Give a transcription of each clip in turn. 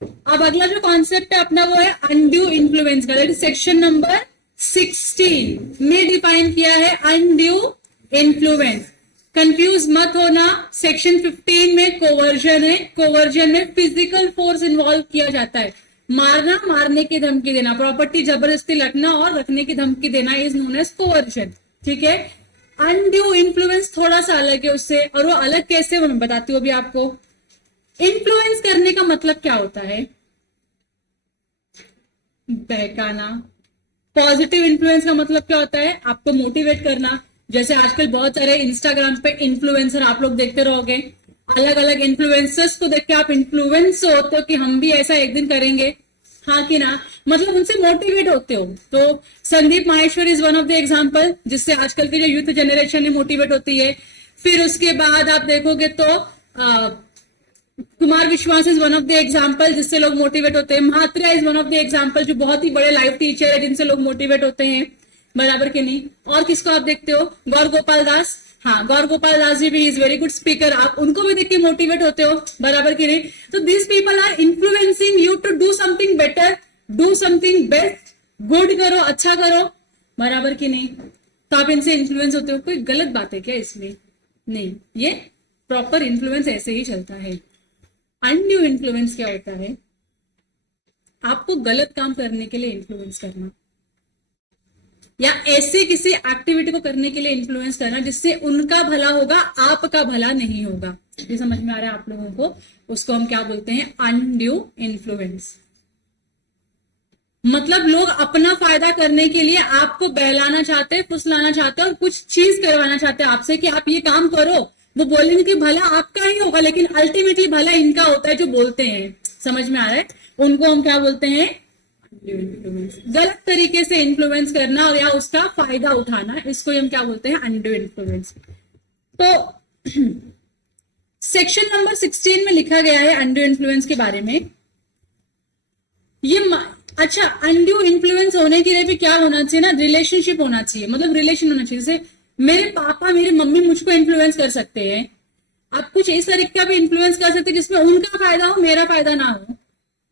अब अगला जो कॉन्सेप्ट है अपना वो है अनड्यू इन्फ्लुएंस का, दैट इज सेक्शन नंबर 16 में डिफाइन किया है अनड्यू इन्फ्लुएंस। कंफ्यूज मत होना, सेक्शन 15 में कोवर्जन है, कोवर्जन में फिजिकल फोर्स इन्वॉल्व किया जाता है, मारना, मारने की धमकी देना, प्रॉपर्टी जबरदस्ती रखना और रखने की धमकी देना इज नोन एज कोवर्जन। ठीक है, अनड्यू इन्फ्लुएंस थोड़ा सा अलग है उससे, और वो अलग कैसे वो मैं बताती हूँ अभी आपको। इन्फ्लुएंस करने का मतलब क्या होता है? बहकाना। पॉजिटिव इन्फ्लुएंस का मतलब क्या होता है? आपको मोटिवेट करना। जैसे आजकल बहुत सारे इंस्टाग्राम पे इन्फ्लुएंसर आप लोग देखते रहोगे, अलग अलग इन्फ्लुएंसर्स को देख के आप इन्फ्लुएंस होते हो कि हम भी ऐसा एक दिन करेंगे, हाँ कि ना, मतलब उनसे मोटिवेट होते हो। तो Sandeep Maheshwari is one of the example जिससे आजकल की जो यूथ जनरेशन है मोटिवेट होती है। फिर उसके बाद आप देखोगे तो Kumar Vishwas is one of the example जिससे लोग मोटिवेट होते हैं। महात्रा is one of the example जो बहुत ही बड़े लाइफ टीचर है जिनसे लोग मोटिवेट होते हैं, बराबर के नहीं। और किसको आप देखते हो? गौर गोपाल दास, हाँ गौर गोपाल दास जी भी इज वेरी गुड स्पीकर, आप उनको भी देख के मोटिवेट होते हो, बराबर की नहीं। तो this people are influencing you to do something better, do something best, good करो, अच्छा करो, बराबर की नहीं। तो आप इनसे इन्फ्लुएंस होते हो। कोई गलत बात है क्या इसमें? नहीं, ये प्रॉपर इन्फ्लुएंस ऐसे ही चलता है। अनड्यू इन्फ्लुएंस क्या होता है? आपको गलत काम करने के लिए इन्फ्लुएंस करना, या ऐसे किसी एक्टिविटी को करने के लिए इन्फ्लुएंस करना जिससे उनका भला होगा, आपका भला नहीं होगा। ये समझ में आ रहा है आप लोगों को? उसको हम क्या बोलते हैं? Undue influence. मतलब लोग अपना फायदा करने के लिए आपको बहलाना चाहते हैं, फुसलाना चाहते हैं और कुछ चीज करवाना चाहते हैं आपसे कि आप ये काम करो। वो बोलेंगे कि भला आपका ही होगा, लेकिन अल्टीमेटली भला इनका होता है जो बोलते हैं। समझ में आ रहा है? उनको हम क्या बोलते हैं? गलत तरीके से इन्फ्लुएंस करना और या उसका फायदा उठाना, इसको हम क्या बोलते हैं? Undue influence. तो सेक्शन नंबर 16 में लिखा गया है अनड्यू इन्फ्लुएंस के बारे में। ये अच्छा, अनड्यू इन्फ्लुएंस होने के लिए भी क्या होना चाहिए ना? रिलेशनशिप होना चाहिए, मतलब रिलेशन होना चाहिए। जैसे मेरे पापा मेरी मम्मी मुझको इन्फ्लुएंस कर सकते हैं, आप कुछ इस तरीके का भी इन्फ्लुएंस कर सकते हैं जिसमें उनका फायदा हो, मेरा फायदा ना हो,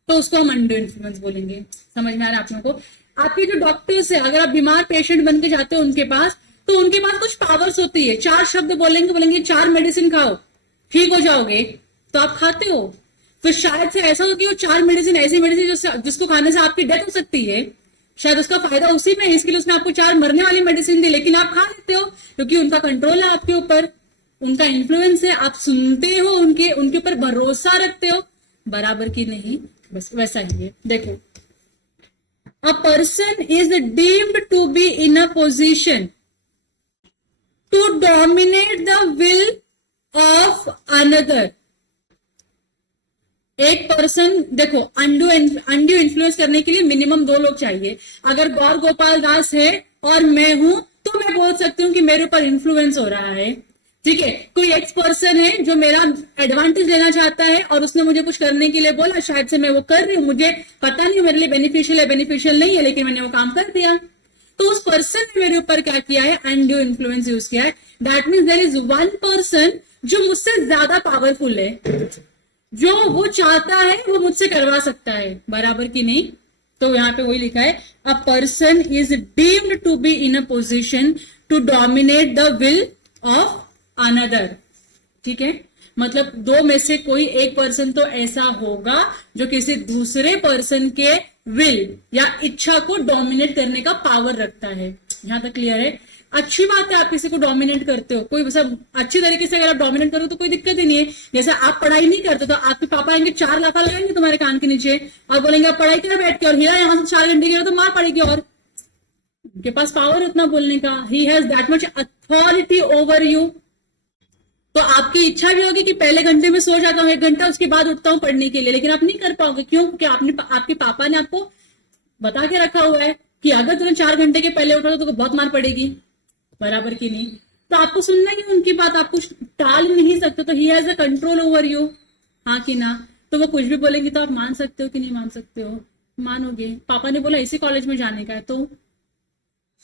तो उसको हम अनड्यू इन्फ्लुएंस बोलेंगे। समझ में आ रहा है आप लोगों को? आपके जो डॉक्टर्स है, अगर आप बीमार पेशेंट बन के जाते हो उनके पास, तो उनके पास कुछ पावर्स होती है। 4 शब्द बोलेंगे, बोलेंगे 4 मेडिसिन खाओ ठीक हो जाओगे, तो आप खाते हो। फिर शायद से ऐसा हो कि वो 4 मेडिसिन ऐसी मेडिसिन जिसको खाने से आपकी डेथ हो सकती है, शायद उसका फायदा उसी में है, इसके लिए उसने आपको 4 मरने वाली मेडिसिन दी, लेकिन आप खा लेते हो क्योंकि उनका कंट्रोल है आपके ऊपर, उनका इन्फ्लुएंस है, आप सुनते हो, उनके ऊपर भरोसा रखते हो, बराबर की नहीं। बस वैसा ही है। देखो, a person is deemed to be in a position to dominate the will of another. एक पर्सन, देखो अनड्यू इन्फ्लुएंस करने के लिए मिनिमम 2 लोग चाहिए। अगर गौर गोपाल दास है और मैं हूं, तो मैं बोल सकती हूँ कि मेरे ऊपर इन्फ्लुएंस हो रहा है। ठीक है, कोई एक्स पर्सन है जो मेरा एडवांटेज लेना चाहता है और उसने मुझे कुछ करने के लिए बोला, शायद से मैं वो कर रही हूँ, मुझे पता नहीं मेरे लिए बेनिफिशियल है बेनिफिशियल नहीं है, लेकिन मैंने वो काम कर दिया, तो उस पर्सन ने मेरे ऊपर क्या किया है? अनड्यू इन्फ्लुएंस यूज किया है। That means there is one person जो मुझसे ज्यादा पावरफुल है, जो वो चाहता है वो मुझसे करवा सकता है, बराबर की नहीं। तो यहाँ पे वही लिखा है, a person is deemed to be in a position to dominate the will of another. ठीक है, मतलब 2 में से कोई एक पर्सन तो ऐसा होगा जो किसी दूसरे पर्सन के विल या इच्छा को डोमिनेट करने का पावर रखता है। यहां तक क्लियर है? अच्छी बात है, आप किसी को डोमिनेट करते हो, कोई सब अच्छी तरीके से अगर आप डोमिनेट करो तो कोई दिक्कत ही नहीं है। जैसे आप पढ़ाई नहीं करते तो आपके पापा आएंगे, 4 लाफा लगाएंगे तुम्हारे कान के नीचे और बोलेंगे आप पढ़ाई कर बैठ के, और हिला यहां से 4 घंटे की तो मार पड़ेगी। और उनके पास पावर उतना बोलने का, he has that much authority over you. तो आपकी इच्छा भी होगी कि पहले घंटे में सो जाता हूँ 1 घंटा, उसके बाद उठता हूँ पढ़ने के लिए, लेकिन आप नहीं कर पाओगे। क्यों? क्योंकि आपके पापा ने आपको बता के रखा हुआ है कि अगर तुमने 4 घंटे के पहले उठा तो तुमको बहुत मार पड़ेगी, बराबर की नहीं। तो आपको सुनना ही उनकी बात, आपको टाल नहीं सकते। तो he has a control over you, हाँ कि ना। तो वो कुछ भी बोलेंगे तो आप मान सकते हो कि नहीं मान सकते हो? मानोगे। पापा ने बोला इसी कॉलेज में जाने का है तो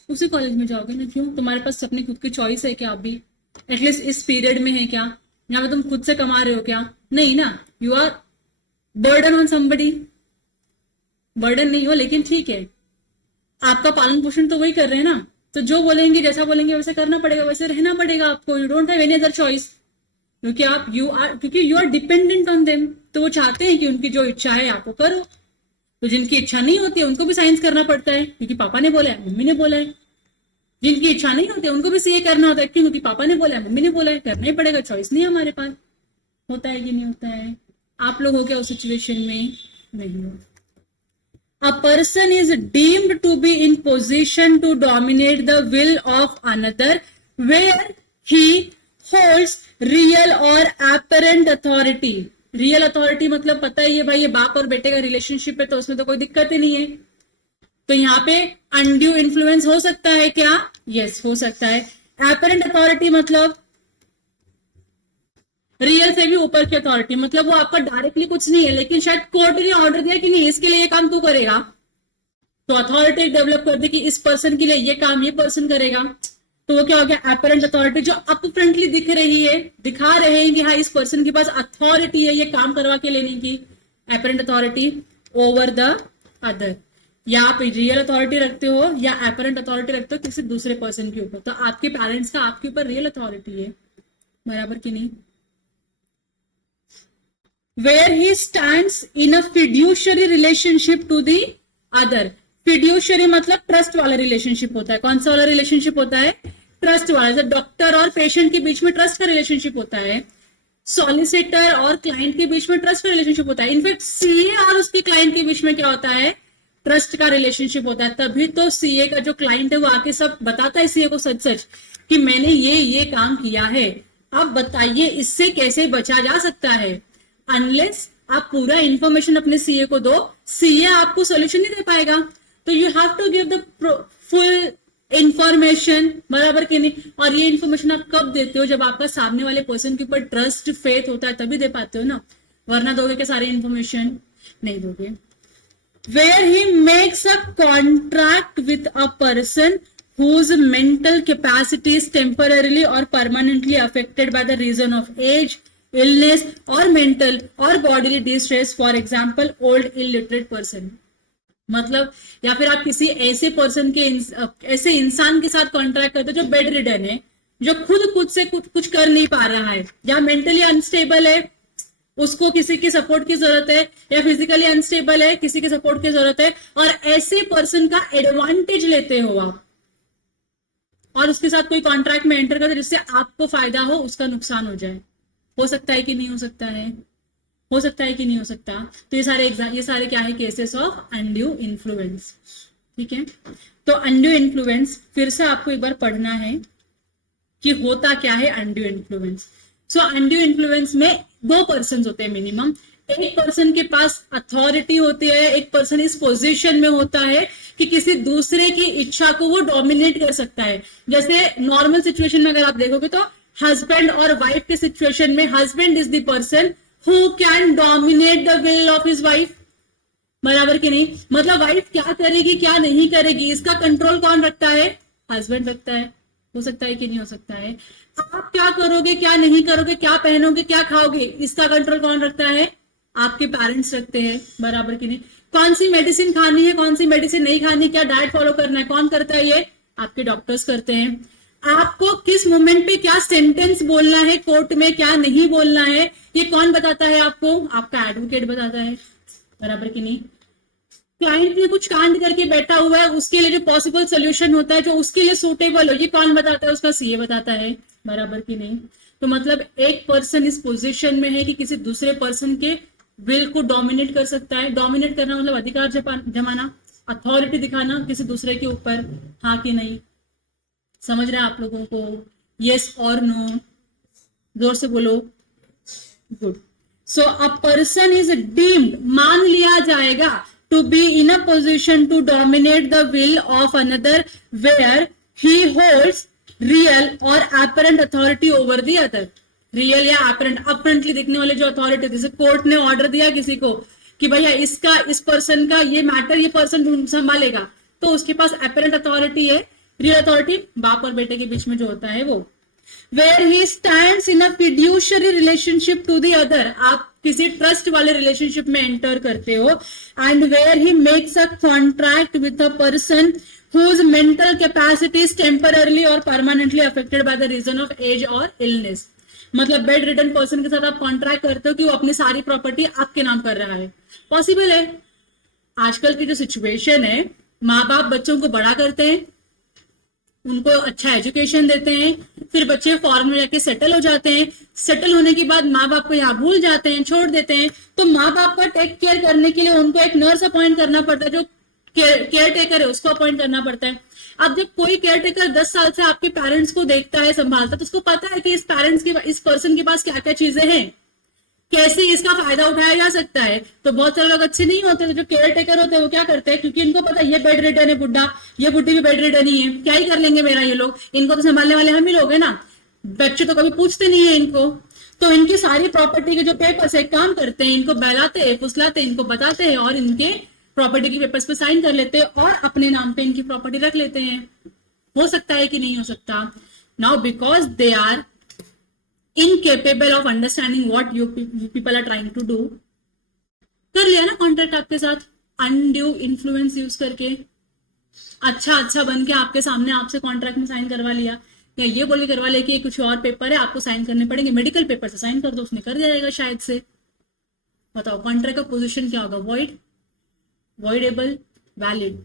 उसी कॉलेज में जाओगे ना। क्यों? तुम्हारे पास अपनी खुद की चॉइस है क्या? आप भी एटलीस्ट इस पीरियड में है क्या? यहाँ पे तुम खुद से कमा रहे हो क्या? नहीं ना। You are burden on somebody, burden नहीं हो लेकिन ठीक है, आपका पालन पोषण तो वही कर रहे हैं ना, तो जो बोलेंगे जैसा बोलेंगे वैसे करना पड़ेगा, वैसे रहना पड़ेगा आपको। You don't have any other choice, क्योंकि you are dependent on them. तो वो चाहते हैं कि उनकी जो इच्छा है आपको करो, तो जिनकी इच्छा नहीं होती है उनको भी साइंस करना पड़ता है क्योंकि पापा ने बोला है, मम्मी ने बोला है। जिनकी इच्छा नहीं होती है उनको भी सीए करना होता है क्योंकि पापा ने बोला है, मम्मी ने बोला है, करना ही पड़ेगा, चॉइस नहीं है हमारे पास। होता है कि नहीं होता है? आप लोग हो क्या उस सिचुएशन में? नहीं हो। A person is deemed to be in position to dominate the will of another where he holds real or apparent authority. Real authority मतलब पता ही है भाई, ये बाप और बेटे का रिलेशनशिप है तो उसमें तो कोई दिक्कत ही नहीं है। तो यहाँ पे अनड्यू इन्फ्लुएंस हो सकता है क्या? यस, हो सकता है। apparent authority मतलब रियल से भी ऊपर की अथॉरिटी, मतलब वो आपका डायरेक्टली कुछ नहीं है लेकिन शायद कोर्ट ने ऑर्डर दिया कि नहीं इसके लिए ये काम तू करेगा, तो अथॉरिटी डेवलप कर दी कि इस पर्सन के लिए ये काम ये पर्सन करेगा। तो वो क्या हो गया? अपरेंट अथॉरिटी, जो अपफ्रंटली दिख रही है, दिखा रहे हैं कि हाँ इस पर्सन के पास अथॉरिटी है ये काम करवा के लेने की, apparent authority over the other. या आप रियल अथॉरिटी रखते हो या अपरेंट अथॉरिटी रखते हो किसी दूसरे पर्सन के ऊपर, तो आपके पेरेंट्स का आपके ऊपर रियल अथॉरिटी है, बराबर कि नहीं? where he stands in a fiduciary relationship to the other. fiduciary मतलब ट्रस्ट वाला रिलेशनशिप होता है। कौन सा वाला रिलेशनशिप होता है? ट्रस्ट वाला। जैसे डॉक्टर और पेशेंट के बीच में ट्रस्ट का रिलेशनशिप होता है, सॉलिसिटर और क्लाइंट के बीच में ट्रस्ट का रिलेशनशिप होता है। इनफैक्ट सीए और उसके क्लाइंट के बीच में क्या होता है? ट्रस्ट का रिलेशनशिप होता है। तभी तो सीए का जो क्लाइंट है वो आके सब बताता है सीए को सच सच कि मैंने ये काम किया है, आप बताइए इससे कैसे बचा जा सकता है। अनलेस आप पूरा इंफॉर्मेशन अपने सीए को दो, सीए आपको सॉल्यूशन नहीं दे पाएगा। तो you have to give the full information, बराबर कि नहीं? और ये इंफॉर्मेशन आप कब देते हो? जब आपका सामने वाले पर्सन के ऊपर ट्रस्ट फेथ होता है, तभी दे पाते हो ना, वरना दोगे क्या सारी इंफॉर्मेशन? नहीं दोगे। Where he makes a contract with a person whose mental capacity is temporarily or permanently affected by the reason of age, illness or mental or bodily distress, for example old illiterate person। मतलब या फिर आप किसी ऐसे person के ऐसे इंसान के साथ कॉन्ट्रैक्ट करते हो जो बेड रिडन है, जो खुद से कुछ कर नहीं पा रहा है, या मेंटली अनस्टेबल है, उसको किसी की सपोर्ट की जरूरत है, या फिजिकली अनस्टेबल है, किसी की सपोर्ट की जरूरत है, और ऐसे पर्सन का एडवांटेज लेते हो आप और उसके साथ कोई कॉन्ट्रैक्ट में एंटर करते जिससे आपको फायदा हो, उसका नुकसान हो जाए। हो सकता है कि नहीं हो सकता है? हो सकता है कि नहीं हो सकता? तो ये सारे क्या है? Cases of undue influence. ठीक है, तो अनड्यू इन्फ्लुएंस फिर से आपको एक बार पढ़ना है कि होता क्या है अनड्यू इन्फ्लुएंस। सो अनड्यू इन्फ्लुएंस में दो पर्सन होते हैं मिनिमम। एक पर्सन के पास अथॉरिटी होती है, एक पर्सन इस पोजीशन में होता है कि किसी दूसरे की इच्छा को वो डोमिनेट कर सकता है। जैसे नॉर्मल सिचुएशन में अगर आप देखोगे तो हस्बैंड और वाइफ के सिचुएशन में husband is the person who can dominate the will of his wife, बराबर कि नहीं? मतलब वाइफ क्या करेगी क्या नहीं करेगी इसका कंट्रोल कौन रखता है? हस्बैंड रखता है। हो सकता है कि नहीं हो सकता है? आप क्या करोगे क्या नहीं करोगे, क्या पहनोगे क्या खाओगे, इसका कंट्रोल कौन रखता है? आपके पेरेंट्स रखते हैं, बराबर कि नहीं? कौन सी मेडिसिन खानी है कौन सी मेडिसिन नहीं खानी, क्या डाइट फॉलो करना है, कौन करता है? ये आपके डॉक्टर्स करते हैं। आपको किस मोमेंट पे क्या सेंटेंस बोलना है कोर्ट में, क्या नहीं बोलना है, ये कौन बताता है आपको? आपका एडवोकेट बताता है, बराबर कि नहीं? क्लाइंट ने कुछ कांड करके बैठा हुआ है, उसके लिए जो पॉसिबल सोल्यूशन होता है जो उसके लिए सूटेबल हो, ये कौन बताता है? उसका सीए बताता है, बराबर कि नहीं? तो मतलब एक पर्सन इस पोजीशन में है कि किसी दूसरे पर्सन के विल को डोमिनेट कर सकता है। डोमिनेट करना मतलब अधिकार जमाना, अथॉरिटी दिखाना किसी दूसरे के ऊपर। हाँ कि नहीं? समझ रहे हैं आप लोगों को? यस और नो? जोर से बोलो। Good. So a person is deemed, मान लिया जाएगा, to be in a position to dominate the will of another where he holds real or apparent authority over the other। Real या apparent, अपरेंटली दिखने वाले जो अथॉरिटी, जैसे court ने order दिया किसी को कि भैया इस पर्सन का ये मैटर ये पर्सन संभालेगा, तो उसके पास अपरेंट अथॉरिटी है। रियल अथॉरिटी बाप और बेटे के बीच में जो होता है वो। where he stands in a fiduciary relationship to the other, आप किसी ट्रस्ट वाले रिलेशनशिप में एंटर करते हो, and where he makes a contract with a person whose mental capacity is temporarily or permanently affected by the reason of age or illness. मतलब bed return person के साथ आप कॉन्ट्रैक्ट करते हो कि वो अपनी सारी प्रॉपर्टी आपके नाम कर रहा है. पॉसिबल है. आजकल की जो सिचुएशन है, माँ बाप बच्चों को बड़ा करते हैं, उनको अच्छा एजुकेशन देते हैं, फिर बच्चे फॉरेन में जाके सेटल हो जाते हैं. सेटल होने के बाद माँ बाप को यहाँ भूल जाते हैं, छोड़ देते हैं. तो माँ बाप का टेक केयर करने के लिए उनको एक नर्स अपॉइंट करना पड़ता है, जो केयर टेकर है उसको अपॉइंट करना पड़ता है. अब जब कोई केयर टेकर 10 साल से आपके पेरेंट्स को देखता है, संभालता है, तो उसको पता है कि इस पर्सन के पास क्या क्या चीजें हैं, कैसे इसका फायदा उठाया जा सकता है. तो बहुत सारे लोग अच्छे नहीं होते, तो जो केयर टेकर होते हैं वो क्या करते हैं, क्योंकि इनको पता है ये बेड रिटर्न है बुढ़ा, ये बुढ़ी भी बेड रिटर्न ही है, क्या ही कर लेंगे मेरा ये लोग, इनको तो संभालने वाले हम ही लोग है ना. बच्चे तो कभी पूछते नहीं है इनको. तो इनकी सारी प्रॉपर्टी के जो पेपर्स है काम करते हैं, इनको बहलाते हैं, फुसलाते हैं, इनको बताते हैं और इनके प्रॉपर्टी के पेपर्स पे साइन कर लेते हैं और अपने नाम पे इनकी प्रॉपर्टी रख लेते हैं. हो सकता है कि नहीं हो सकता. Now because they are incapable of understanding what you people are trying to do, कर लिया ना कॉन्ट्रैक्ट आपके साथ undue influence यूज करके, अच्छा बन के आपके सामने आपसे कॉन्ट्रैक्ट में साइन करवा लिया, या ये बोल के करवा लिया कि कुछ और पेपर है आपको साइन करने पड़ेंगे, मेडिकल पेपर से साइन कर दो, उसने कर दिया जाएगा शायद से. बताओ कॉन्ट्रैक्ट का पोजीशन क्या होगा? Void, voidable, valid.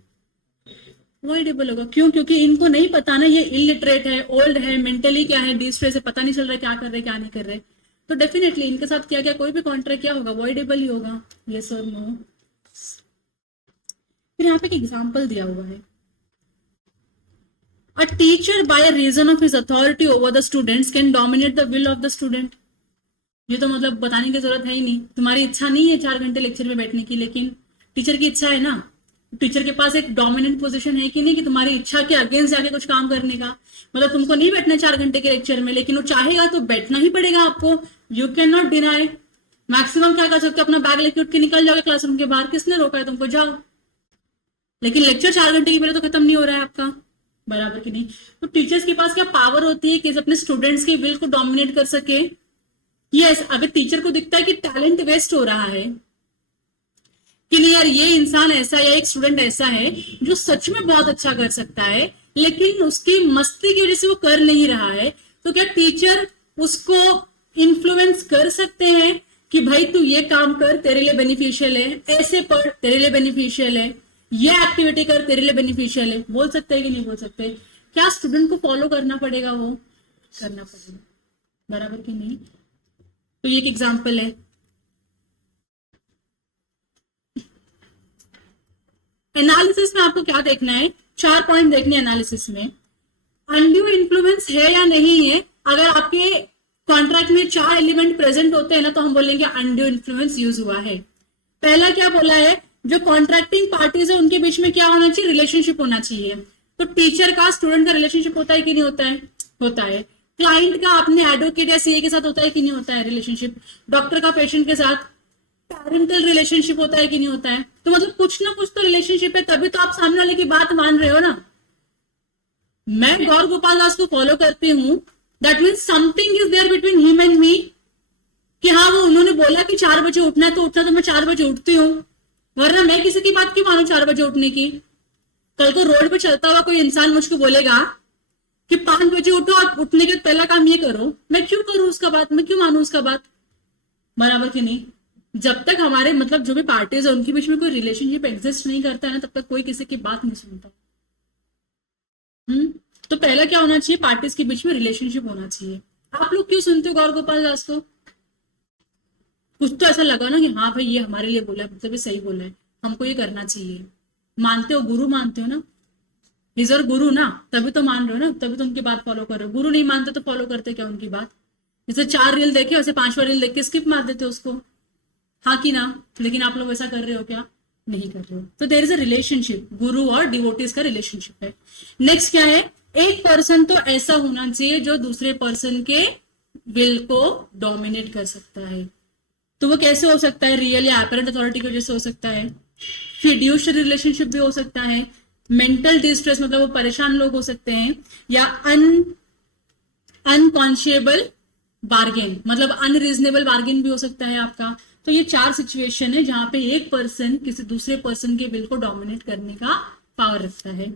वॉइडेबल होगा. क्यों? क्योंकि इनको नहीं पता ना, ये इलिटरेट है, ओल्ड है, मेंटली क्या है, डिस्ट्रेस है, पता नहीं चल रहा है क्या कर रहे क्या नहीं कर रहे. तो डेफिनेटली इनके साथ क्या क्या कोई भी कॉन्ट्रैक्ट क्या होगा, वॉइडेबल ही होगा. यस और नो. फिर यहाँ पे एक एग्जाम्पल दिया हुआ है, a teacher by reason of his authority over the students can dominate the will of the student. ये तो मतलब बताने की जरूरत है ही नहीं. तुम्हारी इच्छा नहीं है 4 घंटे लेक्चर में बैठने की, लेकिन टीचर की इच्छा है ना. टीचर के पास एक डोमिनेंट पोजीशन है कि नहीं, कि तुम्हारी इच्छा के अगेंस्ट जाके कुछ काम करने का. मतलब तुमको नहीं बैठना 4 घंटे के लेक्चर में, लेकिन वो चाहेगा तो बैठना ही पड़ेगा आपको. You can not deny. Maximum क्या कर सकते हो, अपना बैग लेके उठ के निकल जाओगे क्लासरूम के बाहर, किसने रोका है तुमको, जाओ. लेकिन लेक्चर 4 घंटे की पहले तो खत्म नहीं हो रहा है आपका, बराबर की नहीं. तो टीचर्स के पास क्या पावर होती है कि अपने स्टूडेंट्स के विल को डोमिनेट कर सके. यस, अभी टीचर को दिखता है कि टैलेंट वेस्ट हो रहा है, कि नहीं यार ये इंसान ऐसा या एक स्टूडेंट ऐसा है जो सच में बहुत अच्छा कर सकता है, लेकिन उसकी मस्ती की वजह से वो कर नहीं रहा है. तो क्या टीचर उसको इन्फ्लुएंस कर सकते हैं कि भाई तू ये काम कर, तेरे लिए बेनिफिशियल है, ऐसे पढ़, तेरे लिए बेनिफिशियल है, ये एक्टिविटी कर, तेरे लिए बेनिफिशियल है. बोल सकते हैं कि नहीं बोल सकते? क्या स्टूडेंट को फॉलो करना पड़ेगा? वो करना पड़ेगा, बराबर की नहीं. तो ये एक एग्जाम्पल है. एनालिसिस में आपको क्या देखना है? 4 पॉइंट देखने एनालिसिस में. अनड्यू इन्फ्लुएंस है या नहीं है. अगर आपके कॉन्ट्रैक्ट में 4 एलिमेंट प्रेजेंट होते हैं ना, तो हम बोलेंगे अनड्यू इन्फ्लुएंस यूज हुआ है. पहला क्या बोला है, जो कॉन्ट्रैक्टिंग पार्टीज है उनके बीच में क्या होना चाहिए, रिलेशनशिप होना चाहिए. तो टीचर का स्टूडेंट का रिलेशनशिप होता है कि नहीं होता है? होता है. क्लाइंट का अपने एडवोकेट या सीए के साथ होता है कि नहीं होता है रिलेशनशिप. डॉक्टर का पेशेंट के साथ. पैरेंटल रिलेशनशिप होता है कि नहीं होता है? तो मतलब कुछ ना कुछ तो रिलेशनशिप है, तभी तो आप सामने वाले की बात मान रहे हो ना. मैं गौर गोपाल दास को फॉलो करती हूँ, that means something is there between him and me, कि हाँ वो उन्होंने बोला कि 4 बजे उठना है तो उठना, तो मैं 4 बजे उठती हूँ. वरना मैं किसी की बात क्यों मानू 4 बजे उठने की? कल को रोड पे चलता हुआ कोई इंसान मुझको बोलेगा कि 5 बजे उठो और उठने के पहला काम ये करो, मैं क्यों करूं उसका बात, मैं क्यों मानू उसका बात, बराबर की नहीं. जब तक हमारे मतलब जो भी पार्टीज है उनके बीच में कोई रिलेशनशिप एग्जिस्ट नहीं करता है ना, तब तक कोई किसी की बात नहीं सुनता. तो पहला क्या होना चाहिए, पार्टीज के बीच में रिलेशनशिप होना चाहिए. आप लोग क्यों सुनते हो गौर गोपाल दास को? कुछ तो ऐसा लगा ना कि हाँ भाई ये हमारे लिए बोला है, मतलब ये सही बोला है, हमको ये करना चाहिए. मानते हो, गुरु मानते हो ना, इज और गुरु ना, तभी तो मान रहे हो ना, तभी तो उनकी बात फॉलो कर रहे हो. गुरु नहीं मानते तो फॉलो करते क्या उनकी बात? जैसे 4 रील देखे वैसे 5वां रील देख के स्किप मार देते उसको, हाँ कि ना. लेकिन आप लोग ऐसा कर रहे हो क्या? नहीं कर रहे हो. तो देयर इज अ रिलेशनशिप, गुरु और डिवोटीज का रिलेशनशिप है. नेक्स्ट क्या है, एक पर्सन तो ऐसा होना चाहिए जो दूसरे पर्सन के विल को डोमिनेट कर सकता है. तो वो कैसे हो सकता है? रियल या अपरेंट अथॉरिटी की वजह से हो सकता है, फिड्यूशियरी रिलेशनशिप भी हो सकता है, मेंटल डिस्ट्रेस मतलब वो परेशान लोग हो सकते हैं, या अनकॉन्शियबल बार्गेन, मतलब अनरीजनेबल बार्गेन भी हो सकता है आपका। तो ये 4 सिचुएशन है जहां पे एक पर्सन किसी दूसरे पर्सन के विल को डोमिनेट करने का पावर रखता है।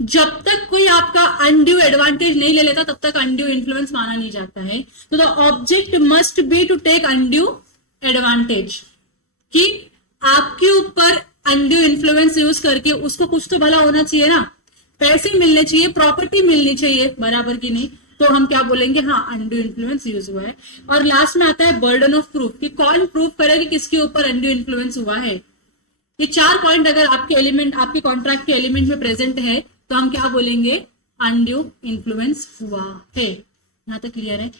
जब तक कोई आपका अनड्यू एडवांटेज नहीं ले लेता तब तक अनड्यू इन्फ्लुएंस माना नहीं जाता है। तो the object must be to take undue advantage, कि आपके ऊपर अनड्यू इन्फ्लुएंस यूज करके उसको कुछ तो भला होना चाहिए ना, पैसे मिलने चाहिए, प्रॉपर्टी मिलनी चाहिए, बराबर की नहीं, तो हम क्या बोलेंगे, हाँ अनड्यू इन्फ्लुएंस यूज हुआ है। और लास्ट में आता है बर्डन ऑफ प्रूफ, कि कौन प्रूफ करे कि किसके ऊपर अनड्यू इन्फ्लुएंस हुआ है। ये 4 पॉइंट अगर आपके एलिमेंट, आपके कॉन्ट्रैक्ट के एलिमेंट में प्रेजेंट है तो हम क्या बोलेंगे, अनड्यू इन्फ्लुएंस हुआ है। यहां तक क्लियर है?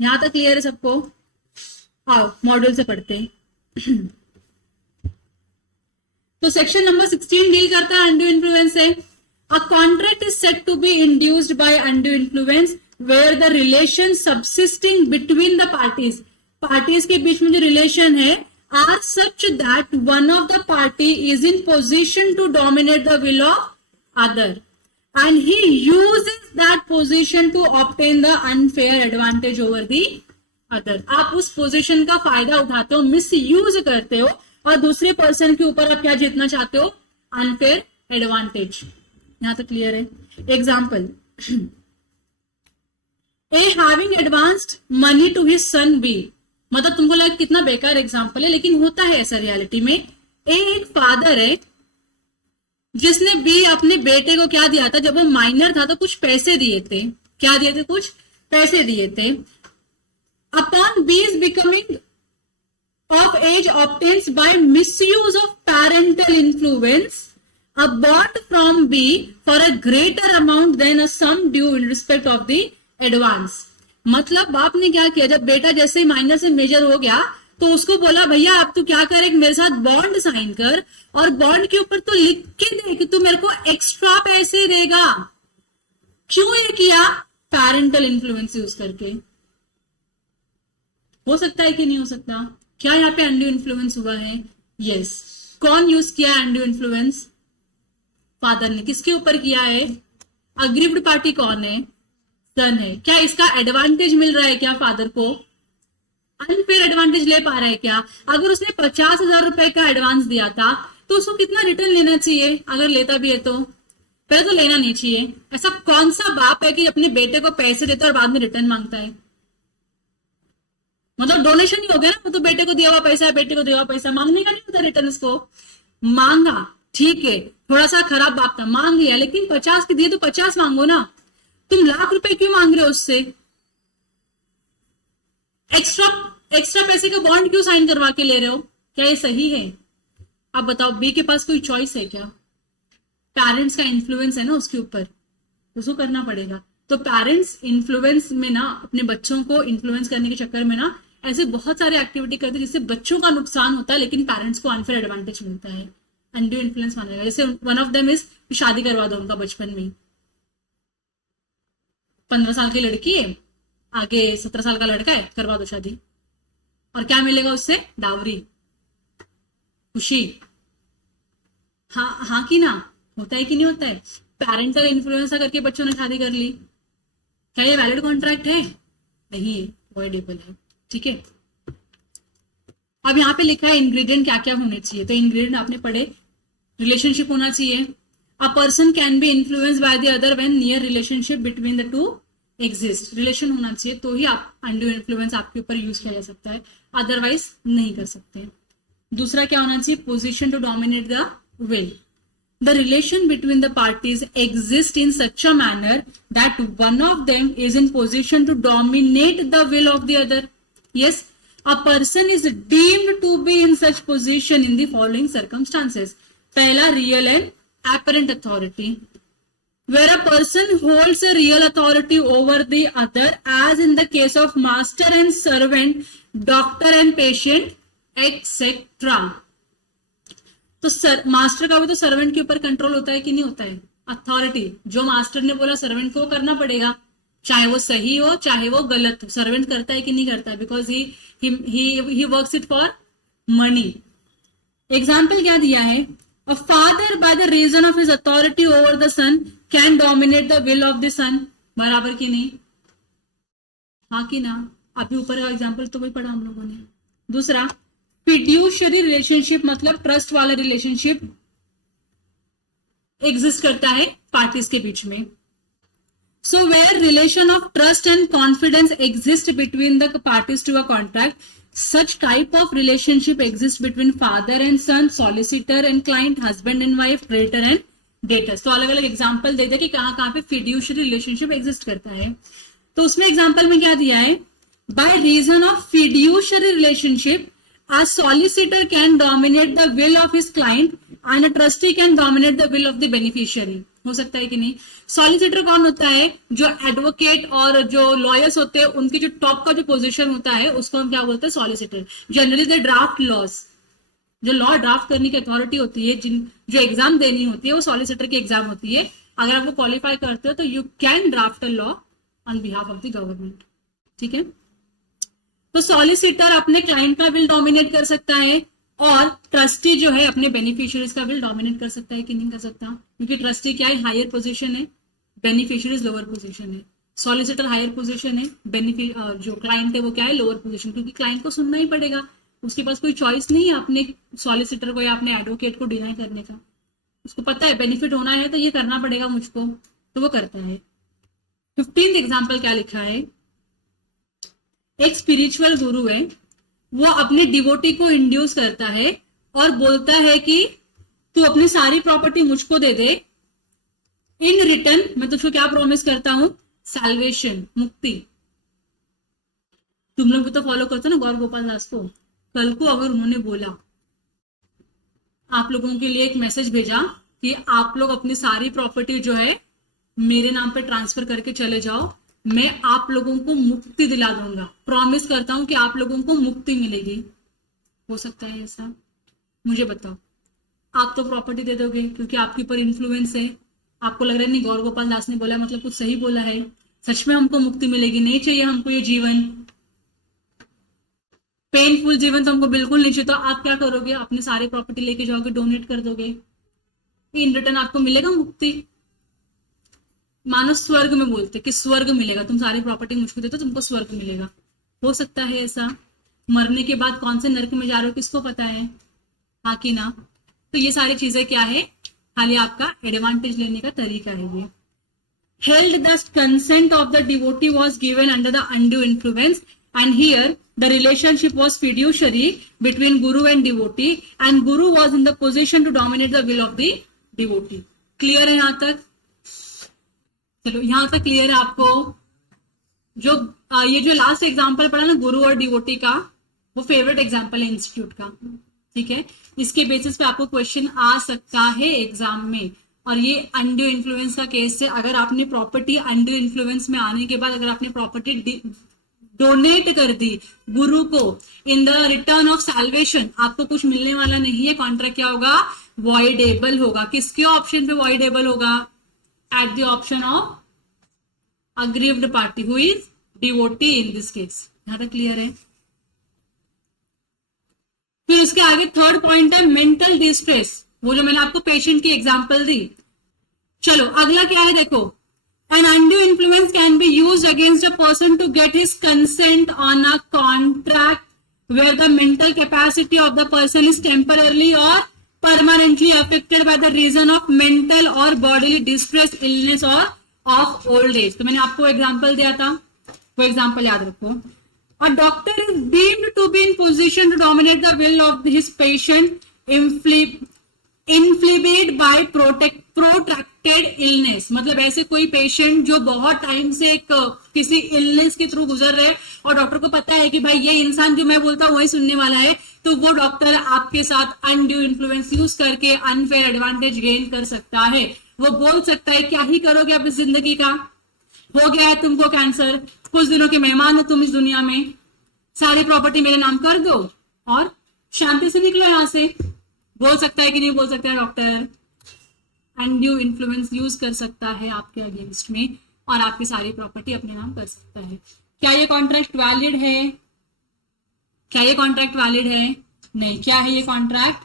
यहां तक क्लियर है सबको? आओ मॉड्यूल से पढ़ते हैं। तो सेक्शन नंबर 16 डील करता है अनड्यू इन्फ्लुएंस से। A contract is said to be induced by undue influence where the relation subsisting between the parties, parties के बीच में जो रिलेशन है are such that one of the party is in position to dominate the will of other and he uses that position to obtain the unfair advantage over the other। आप उस position का फायदा उठाते हो, miss use करते हो, और दूसरे पर्सन के ऊपर आप क्या जीतना चाहते हो, अनफेयर एडवांटेज। यहां तक क्लियर है? Example, A having advanced money to his son B, मतलब तुमको लगा कितना बेकार एग्जाम्पल है, लेकिन होता है ऐसा रियलिटी में। ए एक फादर है जिसने बी अपने बेटे को क्या दिया था, जब वो माइनर था तो कुछ पैसे दिए थे। क्या दिए थे? कुछ पैसे दिए थे। Upon B is becoming of age obtains by misuse of parental influence a bond from B for a greater amount than a sum due in respect of the advance. मतलब बाप ने क्या किया, जब बेटा जैसे ही माइनर से मेजर हो गया तो उसको बोला, भैया अब तू क्या कर, मेरे साथ बॉन्ड साइन कर, और बॉन्ड के ऊपर तो लिख के दे कि तू मेरे को एक्स्ट्रा पैसे देगा। क्यों ये किया? पैरेंटल इन्फ्लुएंस यूज करके। हो सकता है कि नहीं हो सकता? क्या यहाँ पे अनड्यू इन्फ्लुएंस हुआ है? यस। कौन यूज किया है अनड्यू इन्फ्लुएंस? फादर ने। किसके ऊपर किया है? अग्रीव्ड पार्टी कौन है? सन है। क्या इसका एडवांटेज मिल रहा है क्या फादर को? अनफेयर एडवांटेज ले पा रहा है क्या? अगर उसने 50,000 रुपए का एडवांस दिया था तो उसको कितना रिटर्न लेना चाहिए? अगर लेता भी है तो पहले तो लेना नहीं चाहिए। ऐसा कौन सा बाप है कि अपने बेटे को पैसे देता है और बाद में रिटर्न मांगता है? मतलब डोनेशन ही हो गया ना, वो तो बेटे को दिया हुआ पैसा है, बेटे को दिया हुआ पैसा, मांगने का नहीं होता रिटर्न। उसको मांगा, ठीक है, थोड़ा सा खराब बाप था, मांग लिया, लेकिन 50 के दिए तो 50 मांगो ना। तुम लाख रुपए क्यों मांग रहे हो उससे? एक्स्ट्रा पैसे का बॉन्ड क्यों साइन करवा के ले रहे हो? क्या ये सही है? आप बताओ, बी के पास कोई चॉइस है क्या? पेरेंट्स का इन्फ्लुएंस है ना उसके ऊपर, उसको करना पड़ेगा। तो पेरेंट्स इन्फ्लुएंस में ना, अपने बच्चों को इन्फ्लुएंस करने के चक्कर में ना ऐसे बहुत सारे एक्टिविटी करते हैं जिससे बच्चों का नुकसान होता है, लेकिन पेरेंट्स को अनफेयर एडवांटेज मिलता है। अनड्यू इन्फ्लुएंस मानेगा। जैसे वन ऑफ देम इज शादी करवा दो उनका बचपन में। 15 साल की लड़की है, आगे 17 साल का लड़का है, करवा दो शादी, और क्या मिलेगा उससे? डावरी, खुशी। हाँ कि ना? होता है कि नहीं होता है? पेरेंटल इन्फ्लुएंस करके बच्चों ने शादी कर ली, क्या ये वैलिड कॉन्ट्रैक्ट है? नहीं है, वॉइडेबल है। ठीक है, अब यहाँ पे लिखा है इंग्रेडिएंट क्या क्या होने चाहिए। तो इंग्रेडिएंट आपने पढ़े, रिलेशनशिप होना चाहिए। A person can be influenced by the other when near relationship between the two exist. Relation होना चाहिए तो ही आप अनड्यू इन्फ्लुएंस आपके ऊपर यूज किया जा सकता है, अदरवाइज नहीं कर सकते। दूसरा क्या होना चाहिए? Position to dominate the will. The relation between the parties exists in such a manner that one of them is in position to dominate the will of the other. Yes, a person is deemed to be in such position in the following circumstances. पहला, real and apparent authority, where a person holds a real authority over the other, as in the case of master and servant, doctor and patient, etc. तो master का भी तो servant के ऊपर control होता है कि नहीं होता है? अथॉरिटी, जो मास्टर ने बोला सर्वेंट को करना पड़ेगा, चाहे वो सही हो चाहे वो गलत हो। सर्वेंट करता है कि नहीं करता है? Because he works it for money. Example क्या दिया है? A father by the reason of his authority over the son can dominate the will of the son. बराबर की नहीं? हाँ कि ना? अभी ऊपर का एग्जाम्पल तो वही पढ़ा हम लोगों ने. दूसरा, फिड्यूशरी रिलेशनशिप मतलब ट्रस्ट वाला रिलेशनशिप एग्जिस्ट करता है पार्टीज के बीच में. So where relation of trust and confidence exist between the parties to a contract, such type of relationship exists between father and son, solicitor and client, husband and wife, creditor and debtors. तो अलग अलग example दे दे कि कहाँ कहाँ पे fiduciary relationship exist करता है. तो उसमें एग्जाम्पल में क्या दिया है? By reason of fiduciary relationship a solicitor can dominate the will of his client and a trustee can dominate the will of the beneficiary. हो सकता है कि नहीं? सॉलिसिटर कौन होता है? जो एडवोकेट और जो लॉयर्स होते हैं उनकी जो टॉप का जो पोजीशन होता है उसको हम क्या बोलते हैं? Solicitor. Generally they draft laws. जो लॉ ड्राफ्ट करने की अथॉरिटी होती है, जो एग्जाम देनी होती है वो सॉलिसिटर की एग्जाम होती है. अगर आप वो क्वालिफाई करते हो तो you can draft a law on behalf of the government. ठीक है. तो सॉलिसिटर अपने क्लाइंट का विल डोमिनेट कर सकता है और ट्रस्टी जो है अपने बेनिफिशियरीज का विल डोमिनेट कर सकता है कि नहीं कर सकता? क्योंकि ट्रस्टी क्या है? हायर पोजीशन है, बेनिफिशियरीज लोअर पोजीशन है. सॉलिसिटर हायर पोजीशन है, जो क्लाइंट है वो क्या है? Lower position. क्योंकि क्लाइंट को सुनना ही पड़ेगा, उसके पास कोई चॉइस नहीं है अपने सॉलिसिटर को या अपने एडवोकेट को डिनाई करने का. उसको पता है बेनिफिट होना है तो ये करना पड़ेगा मुझको, तो वो करता है. 15th एग्जाम्पल क्या लिखा है? एक स्पिरिचुअल गुरु है, वो अपने डिवोटी को इंड्यूस करता है और बोलता है कि तू अपनी सारी प्रॉपर्टी मुझको दे दे, इन रिटर्न मैं तुझको क्या प्रॉमिस करता हूं? सैल्वेशन, मुक्ति. तुम लोग भी तो फॉलो करते हो ना गौर गोपाल दास को. कल को अगर उन्होंने बोला, आप लोगों के लिए एक मैसेज भेजा कि आप लोग अपनी सारी प्रॉपर्टी जो है मेरे नाम पे ट्रांसफर करके चले जाओ, मैं आप लोगों को मुक्ति दिला दूंगा, प्रॉमिस करता हूं कि आप लोगों को मुक्ति मिलेगी. हो सकता है ऐसा? मुझे बताओ. आप तो प्रॉपर्टी दे दोगे क्योंकि आपके ऊपर इन्फ्लुएंस है. आपको लग रहा है नहीं गौर गोपाल दास ने बोला मतलब कुछ सही बोला है, सच में हमको मुक्ति मिलेगी. नहीं चाहिए हमको ये जीवन, पेनफुल जीवन तो हमको बिल्कुल नहीं चाहिए. तो आप क्या करोगे? अपनी सारी प्रॉपर्टी लेके जाओगे, डोनेट कर दोगे, इन रिटर्न आपको मिलेगा मुक्ति. मानो स्वर्ग में बोलते कि स्वर्ग मिलेगा, तुम सारी प्रॉपर्टी मुझको दे दो तुमको स्वर्ग मिलेगा. हो सकता है ऐसा? मरने के बाद कौन से नरक में जा रहे हो किसको पता है? हाँ कि ना? तो ये सारी चीजें क्या है? खाली आपका एडवांटेज लेने का तरीका है ये. Held the consent of the devotee was given under the undue influence, and here the relationship was fiduciary between guru and devotee, and guru was in the position to dominate the will of the devotee. Clear है यहाँ तक? चलो यहां तक clear है आपको? जो ये जो लास्ट एग्जांपल पढ़ा ना गुरु और डिवोटी का, वो फेवरेट एग्जांपल है इंस्टीट्यूट का. ठीक है. इसके बेसिस पे आपको क्वेश्चन आ सकता है एग्जाम में. और ये अनड्यू इन्फ्लुएंस का केस है. अगर आपने प्रॉपर्टी अनड्यू इन्फ्लुएंस में आने के बाद अगर आपने प्रॉपर्टी डोनेट कर दी गुरु को in the return of salvation, आपको कुछ मिलने वाला नहीं है. कॉन्ट्रैक्ट क्या होगा? वॉइडेबल होगा. किसके ऑप्शन पे वॉइडेबल होगा? At the option of aggrieved party who is devotee in this case. यहां तक क्लियर है? फिर उसके आगे थर्ड पॉइंट है मेंटल डिस्ट्रेस. वो जो मैंने आपको पेशेंट की एग्जांपल दी. चलो अगला क्या है देखो. An undue influence can be used against a person to get his consent on a contract where the mental capacity of the person is temporarily or permanently affected by the reason of mental or bodily distress, illness or of old age. तो मैंने आपको example दिया था, वो example याद रखो. A doctor is deemed to be in position to dominate the will of his patient inflamed by protracted illness. मतलब ऐसे कोई पेशेंट जो बहुत टाइम से एक किसी इलनेस के थ्रू गुजर रहे हैं और डॉक्टर को पता है कि भाई ये इंसान जो मैं बोलता हूँ वही सुनने वाला है, तो वो डॉक्टर आपके साथ अनड्यू इन्फ्लुएंस यूज करके अनफेयर एडवांटेज गेन कर सकता है. वो बोल सकता है क्या ही करोगे आप इस जिंदगी का, हो गया है तुमको कैंसर, कुछ दिनों के मेहमान हो तुम इस दुनिया में, सारी प्रॉपर्टी मेरे नाम कर दो और शांति से निकलो यहां से. बोल सकता है कि नहीं बोल सकता है डॉक्टर? अनड्यू इन्फ्लुएंस यूज कर सकता है आपके अगेंस्ट में और आपकी सारी प्रॉपर्टी अपने नाम कर सकता है. क्या ये कॉन्ट्रैक्ट वैलिड है? क्या ये कॉन्ट्रैक्ट वैलिड है? नहीं. क्या है ये कॉन्ट्रैक्ट?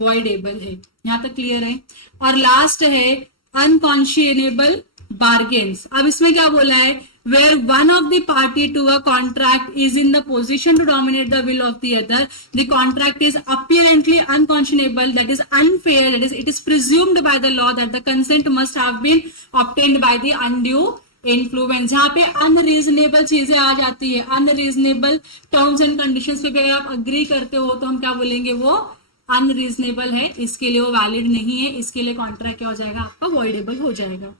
वॉइडेबल है। यहां तक क्लियर है। और लास्ट है अनकॉन्शियनेबल बार्गेन्स। अब इसमें क्या बोला है, where one of the party to a contract is in the position to dominate the will of the other, the contract is apparently unconscionable, that is unfair, that is it is presumed by the law that the consent must have been obtained by the undue influence। यहाँ पे unreasonable चीजें आ जाती है, unreasonable terms and conditions पे अगर आप agree करते हो तो हम क्या बोलेंगे, वो अनरीजनेबल है, इसके लिए वो वैलिड नहीं है, इसके लिए कॉन्ट्रैक्ट क्या हो जाएगा आपका, वॉइडेबल हो जाएगा।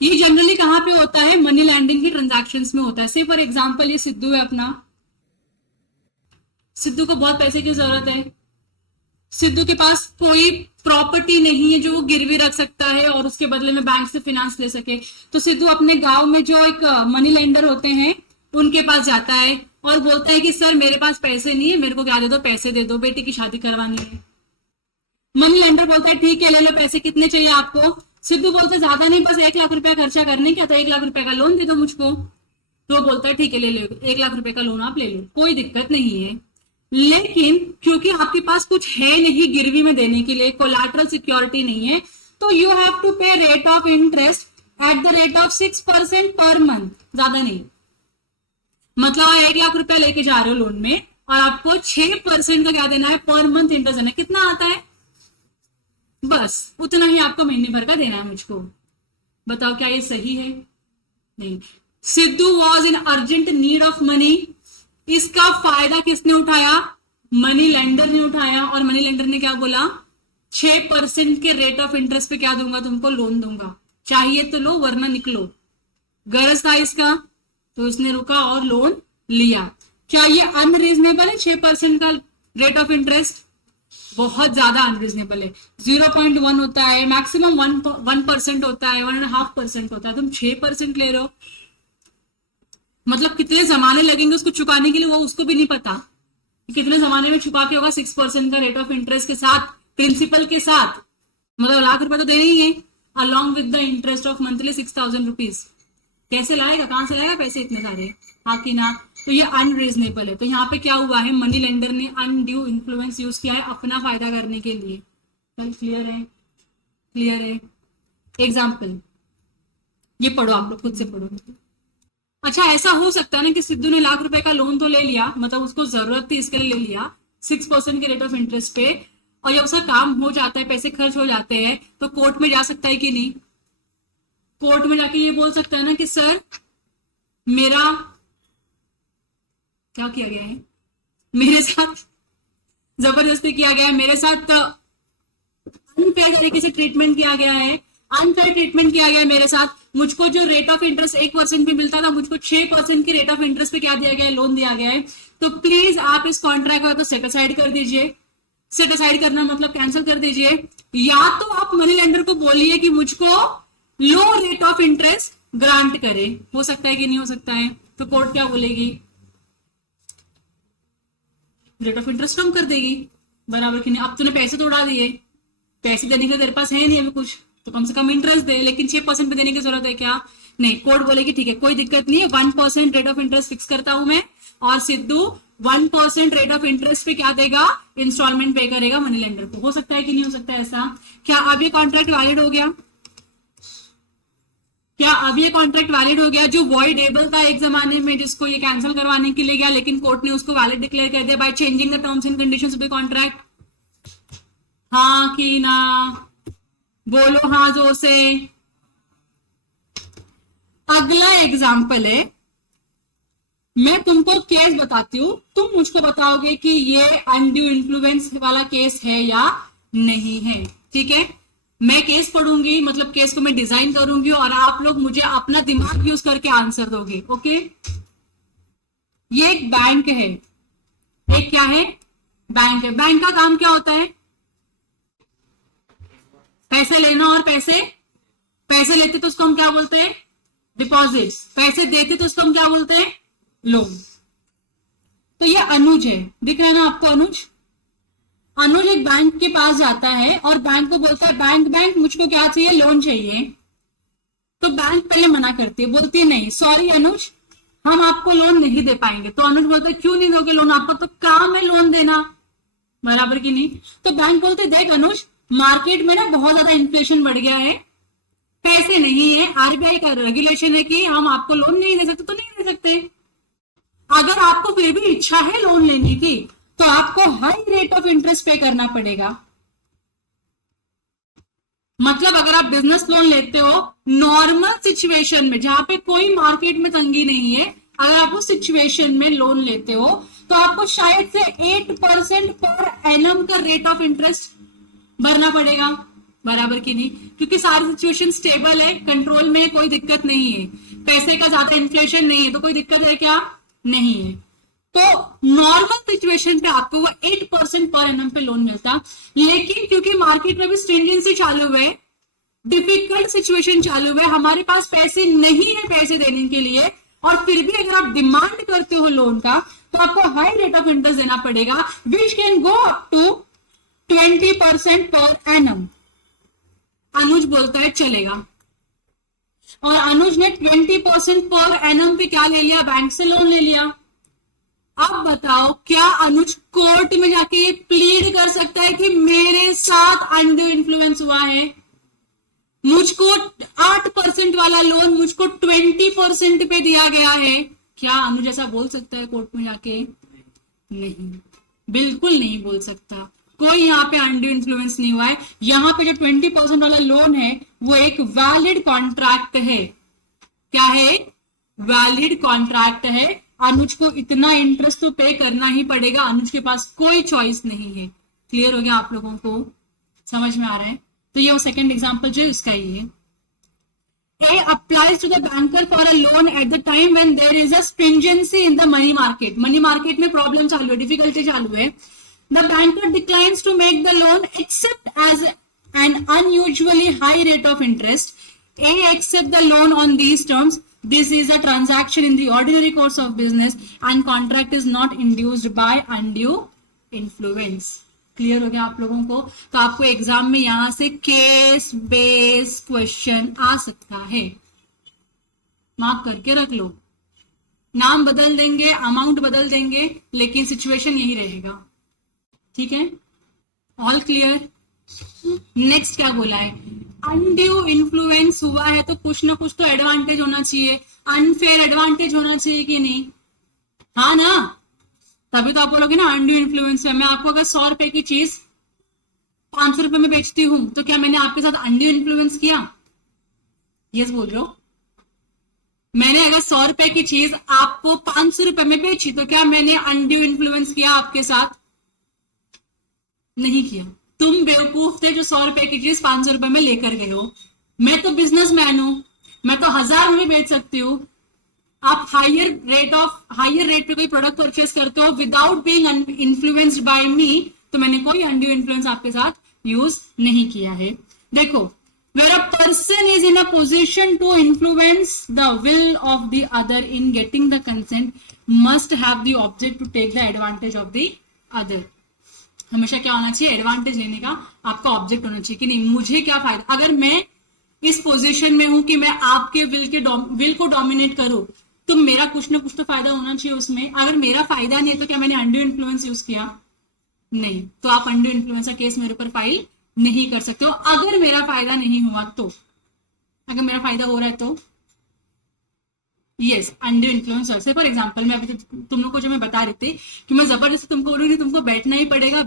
ये जनरली कहां पे होता है, मनी लैंडिंग की ट्रांजैक्शंस में होता है। से फॉर एग्जांपल ये सिद्धू है अपना, सिद्धू को बहुत पैसे की जरूरत है, सिद्धू के पास कोई प्रॉपर्टी नहीं है जो वो गिरवी रख सकता है और उसके बदले में बैंक से फाइनेंस ले सके। तो सिद्धू अपने गांव में जो एक मनी लेंडर होते हैं उनके पास जाता है और बोलता है कि सर मेरे पास पैसे नहीं है, मेरे को क्या दे दो, पैसे दे दो, बेटी की शादी करवानी है। मनी लेंडर बोलता है ठीक है ले लो पैसे, कितने चाहिए आपको। सिद्धू बोलता है ज्यादा नहीं, बस 1 लाख रुपया खर्चा करने क्या था, 1 लाख रुपए का लोन दे दो मुझको। तो बोलता है ठीक है ले लो, 1 लाख रुपए का लोन आप ले लो, कोई दिक्कत नहीं है। लेकिन क्योंकि आपके पास कुछ है नहीं गिरवी में देने के लिए, कोलैटरल सिक्योरिटी नहीं है, तो यू हैव टू पे rate of interest at the rate of 6% per month, ज्यादा नहीं। मतलब आप 1 लाख रुपया लेके जा रहे हो लोन में और आपको 6% का क्या देना है, पर मंथ इंटरेस्ट देना है। कितना आता है, बस उतना ही आपको महीने भर का देना है मुझको। बताओ क्या ये सही है, नहीं। Sidhu was in urgent need of money, इसका फायदा किसने उठाया, मनी लेंडर ने उठाया। और मनी लेंडर ने क्या बोला, 6% के रेट ऑफ इंटरेस्ट पे क्या दूंगा तुमको, लोन दूंगा, चाहिए तो लो वरना निकलो। गरज था इसका तो उसने रुका और लोन लिया। क्या ये अनरीजनेबल है 6% का रेट ऑफ इंटरेस्ट, बहुत ज्यादा अनरीजनेबल है। 0.1 होता है, मैक्सिमम 1% होता है, 1.5% होता है, तुम 6% ले रहे हो। मतलब कितने जमाने लगेंगे उसको चुकाने के लिए, वो उसको भी नहीं पता कितने जमाने में चुका के होगा 6% का रेट ऑफ इंटरेस्ट के साथ, प्रिंसिपल के साथ। मतलब 1 लाख रुपए तो देना ही है, along with the interest of monthly 6,000 rupees. कैसे लाएगा, कहां से लाएगा पैसे इतने सारे, हाँ कि ना। तो ये अनरीजनेबल है। तो यहाँ पे क्या हुआ है, मनी लेंडर ने अनड्यू इन्फ्लुएंस यूज किया है अपना फायदा करने के लिए। चल क्लियर है, क्लियर है। एग्जाम्पल ये पढ़ो, आप लोग खुद से पढ़ो। अच्छा ऐसा हो सकता है ना कि सिद्धू ने 1 लाख रुपए का लोन तो ले लिया, मतलब उसको जरूरत थी इसके लिए ले लिया 6% के रेट ऑफ इंटरेस्ट पे, और जब उसका काम हो जाता है, पैसे खर्च हो जाते हैं, तो कोर्ट में जा सकता है कि नहीं। कोर्ट में जाके ये बोल सकता है ना कि सर मेरा क्या किया गया है, मेरे साथ जबरदस्ती किया गया है, मेरे साथ अनफेयर तरीके से ट्रीटमेंट किया गया है, अनफेयर ट्रीटमेंट किया गया है मेरे साथ। मुझको जो रेट ऑफ इंटरेस्ट 1% पे मिलता था, मुझको 6% की रेट ऑफ इंटरेस्ट पे क्या दिया गया है, लोन दिया गया है। तो प्लीज आप इस कॉन्ट्रैक्ट को तो सेट असाइड कर दीजिए। सेट असाइड करना मतलब कैंसिल कर दीजिए, या तो आप मनी लेंडर को बोलिए कि मुझको लो रेट ऑफ इंटरेस्ट ग्रांट करे। हो सकता है कि नहीं हो सकता है, तो कोर्ट क्या बोलेगी, रेट ऑफ इंटरेस्ट कम कर देगी, बराबर कि नहीं। अब तूने पैसे तो उड़ा दिए, पैसे देने के तेरे पास है नहीं अभी कुछ, तो कम से कम इंटरेस्ट दे, लेकिन 6% पे देने की जरूरत है क्या, नहीं। कोर्ट बोलेगी ठीक है कोई दिक्कत नहीं है, 1% रेट ऑफ इंटरेस्ट फिक्स करता हूं मैं, और सिद्धू 1% रेट ऑफ इंटरेस्ट पे क्या देगा, इंस्टॉलमेंट पे करेगा मनी लेंडर को। हो सकता है कि नहीं हो सकता है ऐसा। क्या अब ये कॉन्ट्रैक्ट वैलिड हो गया, क्या अब ये कॉन्ट्रैक्ट वैलिड हो गया। जो वॉइडेबल था एक जमाने में, जिसको ये कैंसिल करवाने के लिए गया, लेकिन कोर्ट ने उसको वैलिड डिक्लेयर कर दिया by changing the terms and conditions of the contract. हाँ कि ना, बोलो हाँ जोर से। अगला एग्जाम्पल है, मैं तुमको केस बताती हूं, तुम मुझको बताओगे कि ये अनड्यू इन्फ्लुएंस वाला केस है या नहीं है। ठीक है, मैं केस पढ़ूंगी, मतलब केस को मैं डिजाइन करूंगी, और आप लोग मुझे अपना दिमाग यूज करके आंसर दोगे। ओके, ये एक बैंक है, एक क्या है, बैंक है। बैंक का काम क्या होता है, पैसे लेना, और पैसे लेते तो उसको हम क्या बोलते हैं, डिपॉजिट्स। पैसे देते तो उसको हम क्या बोलते हैं, लोन। तो ये अनुज है, दिख रहा है ना आपको अनुज। अनुज एक बैंक के पास जाता है और बैंक को बोलता है बैंक मुझको क्या चाहिए, लोन चाहिए। तो बैंक पहले मना करती है, बोलती है नहीं सॉरी अनुज, हम आपको लोन नहीं दे पाएंगे। तो अनुज बोलता है क्यों नहीं दोगे लोन, आपका तो काम है लोन देना, बराबर की नहीं। तो बैंक बोलते देख अनुज, मार्केट में ना बहुत ज्यादा इन्फ्लेशन बढ़ गया है, पैसे नहीं है, आरबीआई का रेगुलेशन है कि हम आपको लोन नहीं दे सकते, तो नहीं दे सकते। अगर आपको फिर भी इच्छा है लोन लेने की तो आपको हाई रेट ऑफ इंटरेस्ट पे करना पड़ेगा। मतलब अगर आप बिजनेस लोन लेते हो नॉर्मल सिचुएशन में, जहां पे कोई मार्केट में तंगी नहीं है, अगर आप उस सिचुएशन में लोन लेते हो तो आपको शायद से 8% पर एनम का रेट ऑफ इंटरेस्ट भरना पड़ेगा, बराबर की नहीं, क्योंकि सारी सिचुएशन स्टेबल है, कंट्रोल में, कोई दिक्कत नहीं है, पैसे का ज्यादा इन्फ्लेशन नहीं है, तो कोई दिक्कत है क्या? नहीं है। तो नॉर्मल सिचुएशन पे आपको वो 8% पर एनम पे लोन मिलता, लेकिन क्योंकि मार्केट में भी स्ट्रिंजेंसी चालू है, डिफिकल्ट सिचुएशन चालू है, हमारे पास पैसे नहीं है पैसे देने के लिए, और फिर भी अगर आप डिमांड करते हो लोन का तो आपको हाई रेट ऑफ इंटरेस्ट देना पड़ेगा, which can go up to 20% per annum. अनुज बोलता है चलेगा, और अनुज ने 20% पर एनम पे क्या ले लिया? बैंक से लोन ले लिया। अब बताओ, क्या अनुज कोर्ट में जाके ये प्लीड कर सकता है कि मेरे साथ अंडर इन्फ्लुएंस हुआ है, मुझको 8% वाला लोन मुझको 20% पे दिया गया है? क्या अनुज ऐसा बोल सकता है कोर्ट में जाके? नहीं, बिल्कुल नहीं बोल सकता। कोई यहाँ पे अंडर इन्फ्लुएंस नहीं हुआ है। यहाँ पे जो 20% वाला लोन है वो एक वैलिड कॉन्ट्रैक्ट है। क्या है? वैलिड कॉन्ट्रैक्ट है। अनुज को इतना इंटरेस्ट तो पे करना ही पड़ेगा, अनुज के पास कोई चॉइस नहीं है। क्लियर हो गया आप लोगों को? समझ में आ रहा है? तो ये वो सेकंड एग्जांपल जो इसका ही है। A applies to the banker for a loan at the time when there is a stringency in the money market. money market में प्रॉब्लम चालू है, डिफिकल्टी चालू है। The banker declines to make the loan except as an unusually high rate of interest. A accept the loan on these terms. This is a transaction in the ordinary course of business and contract is not induced by undue influence. Clear हो गया आप लोगों को? तो आपको exam में यहां से केस बेस्ड क्वेश्चन आ सकता है, मार्क करके रख लो। नाम बदल देंगे, अमाउंट बदल देंगे, लेकिन सिचुएशन यही रहेगा। ठीक है? All clear? नेक्स्ट क्या बोला है? अनड्यू इन्फ्लुएंस हुआ है तो कुछ ना कुछ तो एडवांटेज होना चाहिए, अनफेयर एडवांटेज होना चाहिए कि नहीं? हाँ ना? तभी तो आप बोलोगे ना अनड्यू इन्फ्लुएंस है। मैं आपको अगर 100 रुपए की चीज 500 रुपए में बेचती हूं तो क्या मैंने आपके साथ अनड्यू इन्फ्लुएंस किया? यस बोल रहे हो? मैंने अगर 100 रुपए की चीज आपको 500 रुपए में बेची तो क्या मैंने अनड्यू इन्फ्लुएंस किया आपके साथ? नहीं किया। तुम बेवकूफ थे जो 100 रुपए की चीज 500 रुपए में लेकर गए हो। मैं तो बिजनेसमैन हूं, मैं तो 1000 में बेच सकती हूँ। आप हायर रेट पे कोई प्रोडक्ट परचेस करते हो विदाउट बीइंग इन्फ्लुएंस्ड बाय मी, तो मैंने कोई अनड्यू इन्फ्लुएंस आपके साथ यूज नहीं किया है। देखो, where a person is in a position to influence the will of the other in getting the consent must have the object to take the advantage of the other. हमेशा क्या होना चाहिए? एडवांटेज लेने का आपका ऑब्जेक्ट होना चाहिए कि नहीं, मुझे क्या फायदा। अगर मैं इस पोजीशन में हूं कि मैं आपके विल को डोमिनेट करूं तो मेरा कुछ ना कुछ तो फायदा होना चाहिए उसमें। अगर मेरा फायदा नहीं है तो क्या मैंने अनड्यू इन्फ्लुएंस यूज किया? नहीं। तो आप अनड्यू इन्फ्लुएंस का केस मेरे ऊपर फाइल नहीं कर सकते हो अगर मेरा फायदा नहीं हुआ तो। अगर मेरा फायदा हो रहा है तो yes, undue influence. For example मैं अभी तुम लोग को जो मैं बता रही थी कि मैं जबरदस्ती तुमको बोल रही थी तुमको बैठना ही पड़ेगा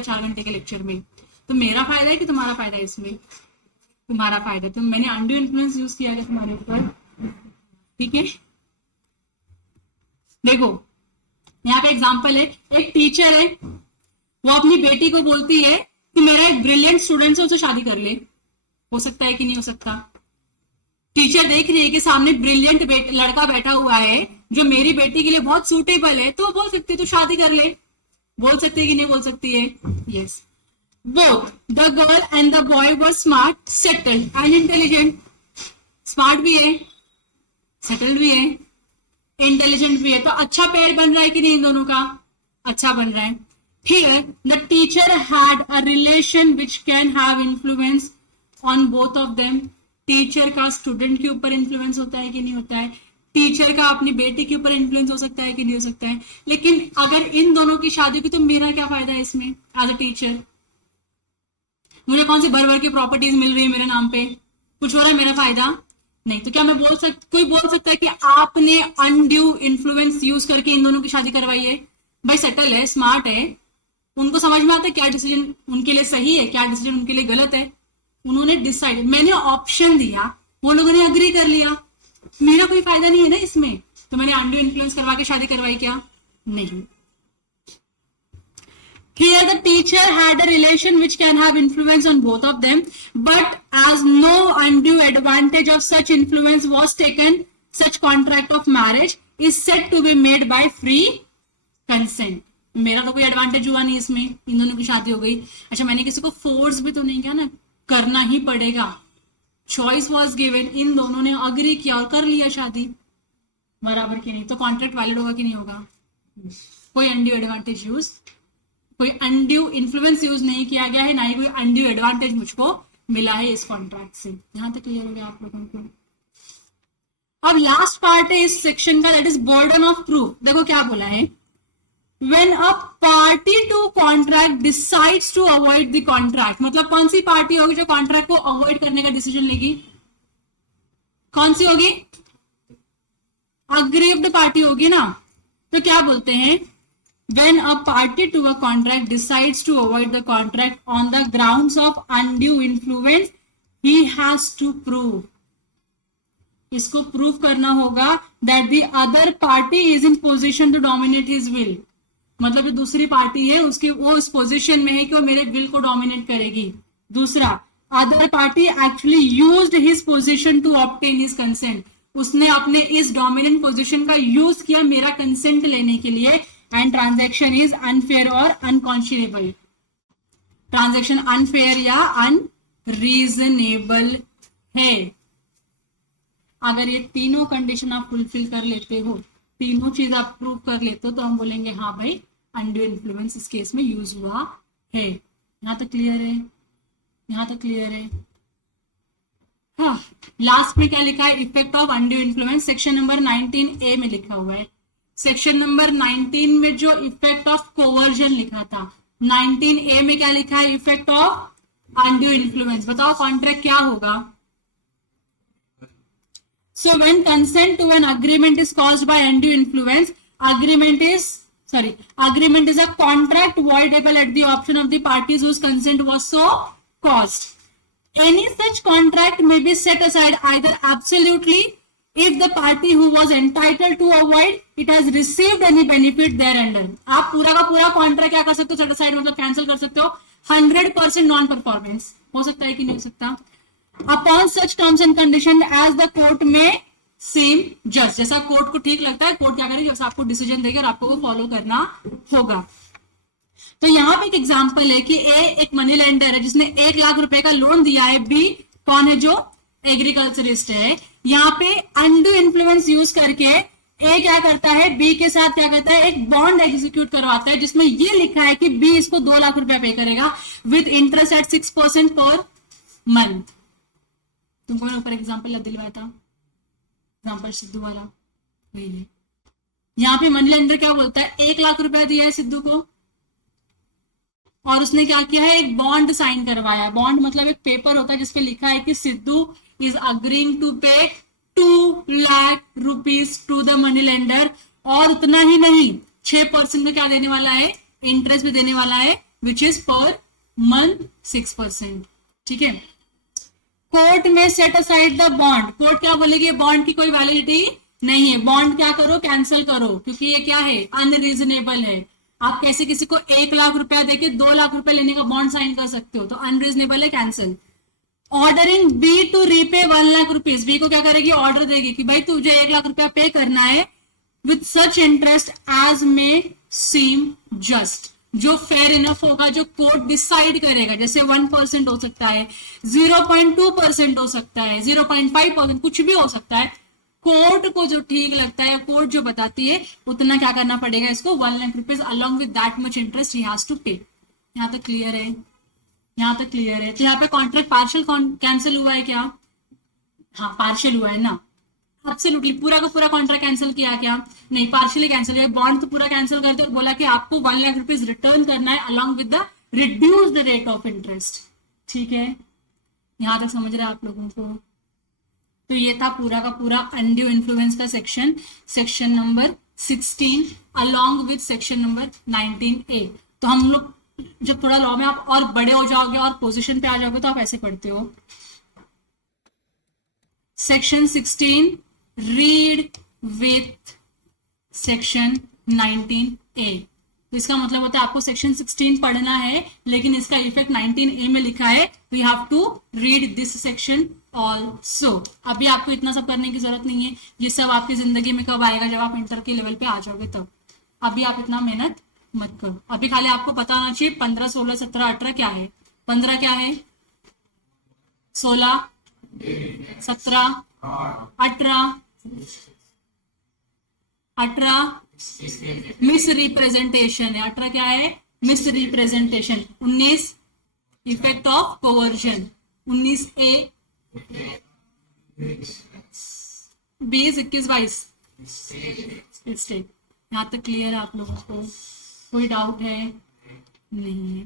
4 घंटे के लेक्चर में, तो मेरा फायदा है कि तुम्हारा फायदा है? इसमें तुम्हारा फायदा। तो मैंने अनड्यू इन्फ्लुएंस यूज किया है तुम्हारे ऊपर। ठीक है? देखो, यहाँ पे एग्जांपल है, एक टीचर है, वो अपनी बेटी को बोलती है कि मेरा एक ब्रिलियंट स्टूडेंट है, उसे शादी कर ले। हो सकता है कि नहीं हो सकता? टीचर देख रही है कि सामने ब्रिलियंट लड़का बैठा हुआ है जो मेरी बेटी के लिए बहुत सूटेबल है, तो बोल सकती है तो शादी कर ले। बोल सकती है कि नहीं बोल सकती है? Yes. Both the girl and the boy were smart, settled and intelligent. Smart भी है, सेटल्ड भी है, इंटेलिजेंट भी है, तो अच्छा पेयर बन रहा है कि नहीं इन दोनों का? अच्छा बन रहा है। Here the teacher had a relation which can have influence on both of them. Teacher का स्टूडेंट के ऊपर इन्फ्लुएंस होता है कि नहीं होता है? टीचर का अपनी बेटी के ऊपर इन्फ्लुएंस हो सकता है कि नहीं हो सकता है, लेकिन अगर इन दोनों की शादी होगी तो मेरा क्या फायदा है इसमें एज अ टीचर? मुझे कौन सी भर भर की प्रॉपर्टीज मिल रही है मेरे नाम पे? कुछ हो रहा है मेरा फायदा? नहीं। तो क्या मैं कोई बोल सकता है कि आपने अनड्यू इन्फ्लुएंस यूज करके इन दोनों की शादी करवाई है? भाई सेटल है, स्मार्ट है, उनको समझ में आता है क्या डिसीजन उनके लिए सही है, क्या डिसीजन उनके लिए गलत है। उन्होंने डिसाइड, मैंने ऑप्शन दिया, वो लोगों ने अग्री कर लिया, मेरा कोई फायदा नहीं है ना इसमें। तो मैंने अनड्यू इन्फ्लुएंस करवा के शादी करवाई क्या? नहीं। Here the teacher had a relation which can have influence on both of them, but as no undue advantage of such influence was taken, such contract of marriage is said to be made by free consent. मेरा तो कोई advantage हुआ नहीं इसमें, इन दोनों की शादी हो गई। अच्छा, मैंने किसी को फोर्स भी तो नहीं किया ना, करना ही पड़ेगा। चॉइस वॉज गिवन, इन दोनों ने अग्री किया और कर लिया शादी, बराबर की नहीं। तो कॉन्ट्रैक्ट वैलिड होगा कि नहीं होगा? कोई अनड्यू एडवांटेज यूज, कोई अनड्यू इन्फ्लुएंस यूज नहीं किया गया है, ना ही कोई अनड्यू एडवांटेज मुझको मिला है इस कॉन्ट्रैक्ट से। यहां तक क्लियर हो गया आप लोगों को? अब लास्ट पार्ट है इस सेक्शन का, that is burden of proof. देखो क्या बोला है, when a party to contract decides to avoid the contract, मतलब कौन सी पार्टी होगी जो कॉन्ट्रैक्ट को अवॉइड करने का डिसीजन लेगी? कौन सी होगी? अग्रीव्ड पार्टी होगी ना। तो क्या बोलते हैं, when a party to a contract decides to avoid the contract on the grounds of undue influence, he has to prove, इसको प्रूव करना होगा that the other party is in position to dominate his will, मतलब जो दूसरी party है उसकी वो इस पोजीशन में है कि वो मेरे विल को डोमिनेट करेगी। दूसरा, other party actually used his position to obtain his consent, उसने अपने इस डोमिनेंट पोजीशन का यूज किया मेरा कंसेंट लेने के लिए। एंड ट्रांजैक्शन इज अनफेयर और अनकॉन्शियनेबल, ट्रांजैक्शन अनफेयर या अनरीजनेबल है। अगर ये तीनों कंडीशन आप फुलफिल कर लेते हो, तीनों चीज आप प्रूव कर लेते हो, तो हम बोलेंगे हाँ भाई अनड्यू इन्फ्लुएंस इस केस में यूज हुआ है। यहां तक क्लियर है? यहां तक क्लियर है? हाँ, लास्ट में क्या लिखा है, effect of undue influence, section number 19A में लिखा हुआ है। सेक्शन नंबर 19 में जो इफेक्ट ऑफ कोवर्जन लिखा था, 19A में क्या लिखा है, इफेक्ट ऑफ अनड्यू इन्फ्लुएंस। बताओ कॉन्ट्रैक्ट क्या होगा? So when consent to an agreement is caused by undue influence, agreement is a contract voidable at the option of the parties whose consent was so caused. Any such contract may be set aside either absolutely if the party who was entitled to avoid it has received any benefit thereunder. आप पूरा का पूरा contract क्या कर सकते हो, set aside मतलब cancel कर सकते हो। 100% नॉन परफॉर्मेंस हो सकता है कि नहीं हो सकता? Upon such terms and condition as the court में सेम जस्ट, जैसा कोर्ट को ठीक लगता है कोर्ट क्या करेगी, जैसा आपको डिसीजन देगी और आपको वो फॉलो करना होगा। तो यहाँ पे एक एग्जांपल है कि ए एक मनी लेंडर है जिसने 1 लाख रुपए का लोन दिया है, बी कौन है, जो एग्रीकल्चरिस्ट है। यहाँ पे अनड्यू इन्फ्लुएंस यूज करके ए क्या करता है, बी के साथ क्या करता है, एक बॉन्ड एग्जीक्यूट करवाता है जिसमें ये लिखा है कि बी इसको 2 लाख रुपया पे करेगा with interest eight 6% per month. तुमको मैंने ऊपर एग्जाम्पल दिलवाया था, एग्जाम्पल सिद्धू वाला, वही है। यहाँ पे मनी लेंडर क्या बोलता है, 1 लाख रुपया दिया है सिद्धू को और उसने क्या किया है, एक बॉन्ड साइन करवाया। बॉन्ड मतलब एक पेपर होता है जिसपे लिखा है कि Sidhu is agreeing to pay 2 lakh rupees to the money lender, और उतना ही नहीं 6% में क्या देने वाला है, इंटरेस्ट भी देने वाला है, विच इज पर मंथ 6%। ठीक है। कोर्ट में set aside the bond, court क्या बोलेगी, बॉन्ड की कोई वैलिडिटी नहीं है, बॉन्ड क्या करो, कैंसिल करो, क्योंकि ये क्या है, अनरीजनेबल है। आप कैसे किसी को 1 लाख रुपया देके 2 लाख रुपया लेने का बॉन्ड साइन कर सकते हो, तो अनरीजनेबल है, cancel. Ordering B to repay 1 lakh rupees, B को क्या करेगी, ऑर्डर देगी कि भाई तुझे 1 लाख रुपया पे करना है with such interest as may seem just, जो फेयर इनफ होगा, जो कोर्ट डिसाइड करेगा। जैसे 1% हो सकता है, 0.2% हो सकता है, 0.5%, कुछ भी हो सकता है। कोर्ट को जो ठीक लगता है, कोर्ट जो बताती है उतना क्या करना पड़ेगा इसको, 1 lakh rupees along with that much interest ही हैज टू पे। यहाँ तक क्लियर है? यहाँ तक क्लियर है? तो यहाँ पे कॉन्ट्रैक्ट पार्शियल कैंसिल हुआ है क्या? हाँ पार्शियल हुआ है ना। एब्सोल्युटली पूरा का पूरा कॉन्ट्रैक्ट कैंसिल किया क्या? नहीं, पार्शियली कैंसिल किया। बॉन्ड तो पूरा कैंसिल करते और बोला कि आपको 1 लाख रुपीज रिटर्न करना है along with the reduced rate of interest. ठीक है, यहां तक समझ रहे हैं आप लोगों को? तो ये था पूरा का पूरा अनड्यू इन्फ्लुएंस का section, section number 16 along with section number 19A। तो हम लोग जब थोड़ा लॉ में आप और बड़े हो जाओगे और पोजीशन पे आ जाओगे तो आप ऐसे पढ़ते हो, section 16 read with section 19A। तो इसका मतलब होता है आपको सेक्शन 16 पढ़ना है लेकिन इसका इफेक्ट 19A में लिखा है, तो you have to read this section also. अभी आपको इतना सब करने की जरूरत नहीं है, ये सब आपकी जिंदगी में कब आएगा? जब आप इंटर के लेवल पे आ जाओगे तब। अभी आप इतना मेहनत मत करो, अभी खाली आपको पता होना चाहिए 15, 16, 17, 18 क्या है। 15 क्या है, 16, 17, 18 मिस रिप्रेजेंटेशन है। 18 क्या है, miss representation. 19 effect of coercion. 19A 20, 21, 22 mistake. यहां तक क्लियर है आप लोगों को? कोई डाउट है? नहीं है।